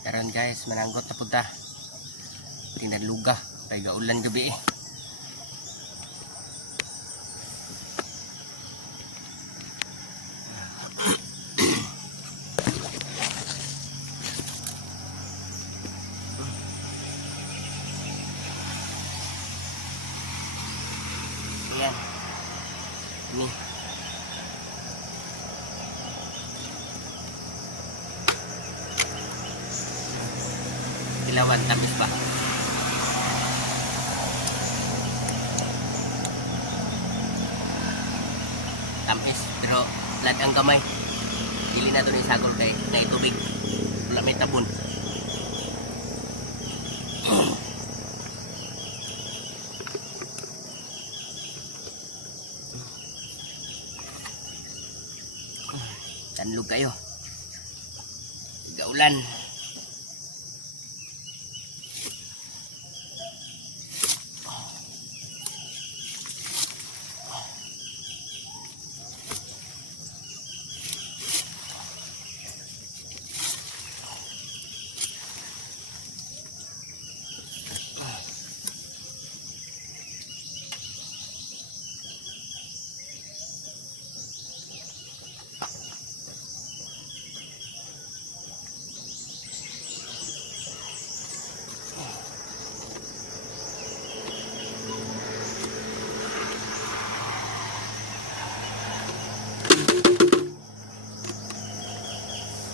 Karon guys, mananggot na punta. Tinadluga, kay gaulan gabi eh. Ayan. Ini. Ilawan, tamis ba? Tamis, pero lad ang kamay. Dili na ito ni sagol kay na itubig. Wala may tabon. Tanlog kayo. Gaulan.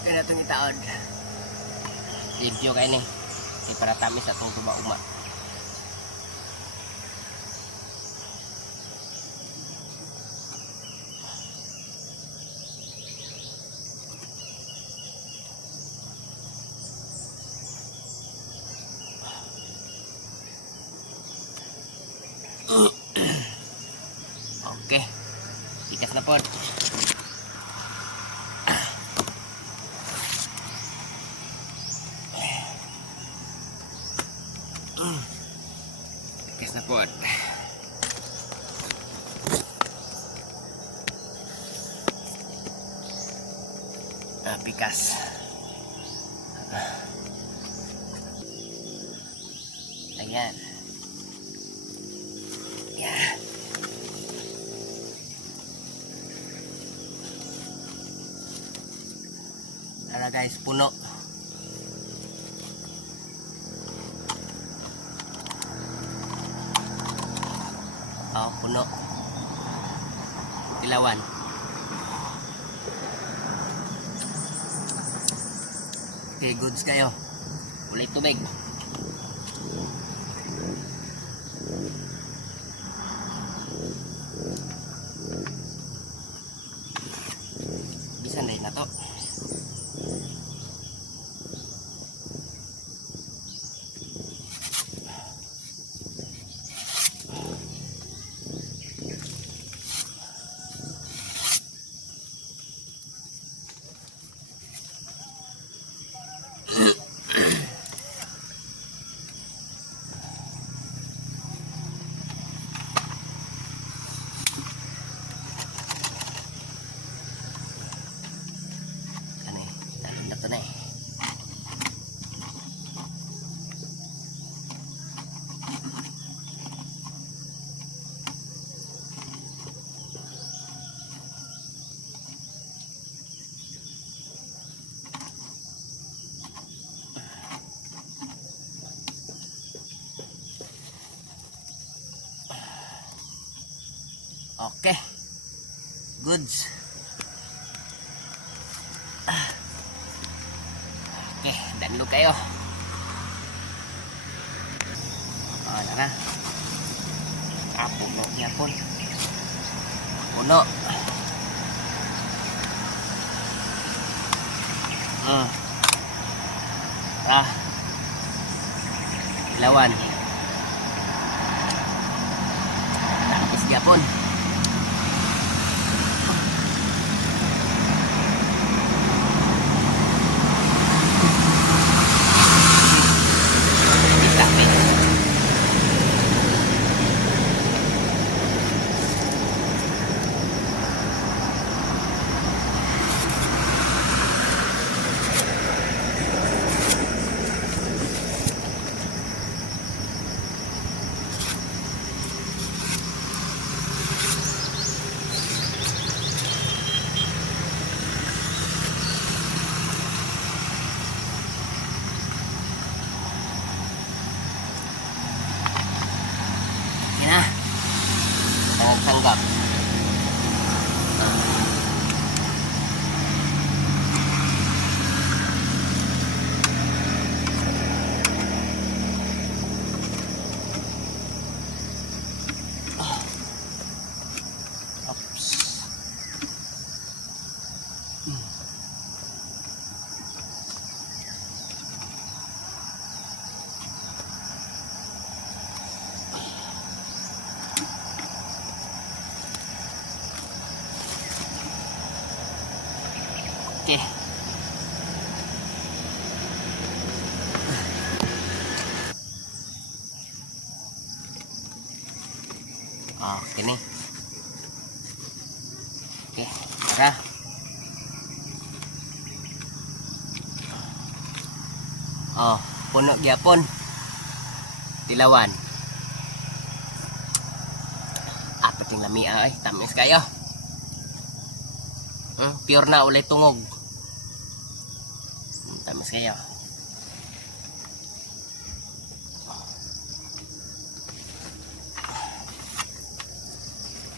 Kaya itong itaod video kayo ni para tamis atong tuba-uma. Okay, ikas na po. Ikas na po. Pikas. Ayan. Yan. Tara guys, puno. Oh, puno. Ilawan. Okay, goods kayo. Ulit tubig. Bisa na na to. Okay. Goods. Okay, danlo kayo. Oh, na. Puno niya po. Puno. Ilawan. Tapos yapon. Kini. Okay, tara. Oh, puno gyapon. Tilawan. Apat yung lamia ay, tamis kayo. Pure na ulay tungog. Tamis kayo.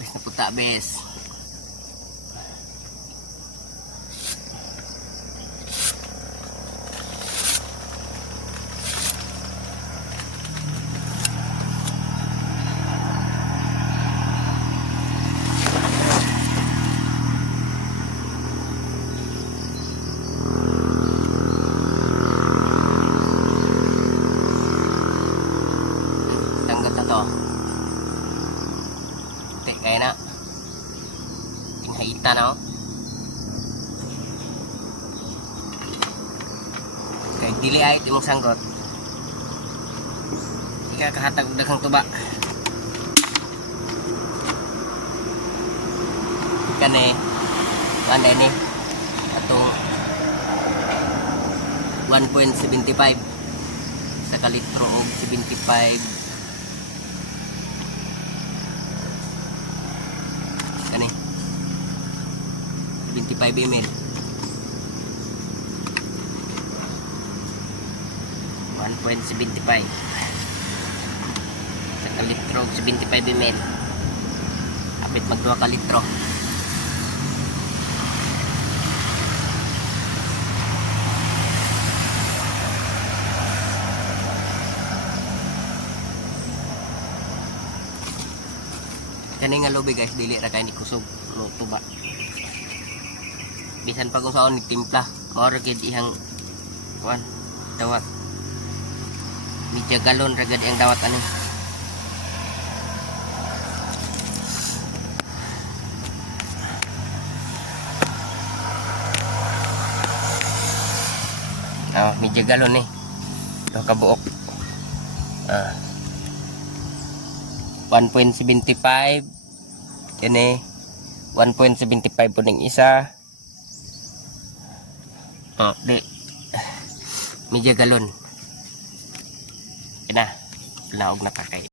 Bes na puta, bes. Tanggat na to. Puti kaya na. Tinghaita na oh. Kaya dili ay timong sanggot. Ika kahatag daghang tuba. Kani manday ni atong 1.75 sa kalitro og 75 kani 25 ml 1.75 sa kalitro og 75 ml apit mag 2 ka litro. Kani nga lobby guys, dili ra kay ni kusog luto ba. Bisan pa kung saan ni timpla, mao ra gid ihang kuan dawat. Media galon ra gid ang dawat ani. Media galon ni. Ito kabuok. 1.75 kini 1.75 po ning isa. Di media galon. Kina, laog na kakay.